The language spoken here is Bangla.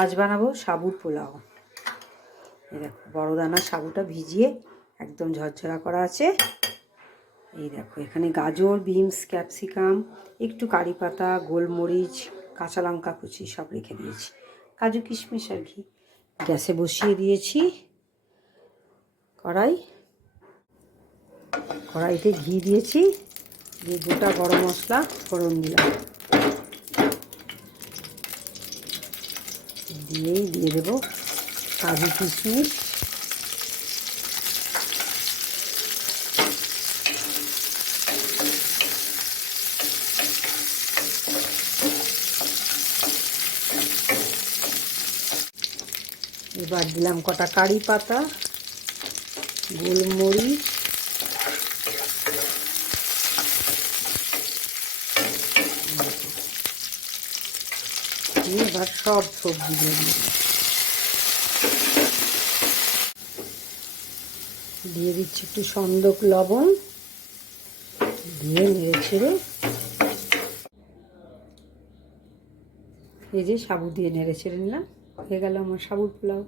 আজ বানাবো সাবুর পোলাও। এই দেখো বড় দানার সাবুটা ভিজিয়ে একদম ঝরঝরা করা আছে। এই দেখো এখানে গাজর, বিনস, ক্যাপসিকাম, একটু কারি পাতা, গোলমরিচ, কাঁচা লঙ্কা কুচি সব রেখে দিয়েছি, কাজু কিশমিশ আর ঘি। গ্যাসে বসিয়ে দিয়েছি কড়াইতে ঘি দিয়েছি, দিয়ে গোটা গরম মশলা ফোড়ন দিলাম, দিয়ে দেবো কাজু কিশমিশ, এবার দিলাম কটা কারি পাতা, গোলমরিচ, এবার সব সবজি দিয়ে দিচ্ছি একটু সন্দক লবণ, দিয়ে নেড়ে ছেড়ে এই যে সাবু দিয়ে নেড়ে ছেড়ে নিলাম। হয়ে গেল আমার সাবুর পোলাও।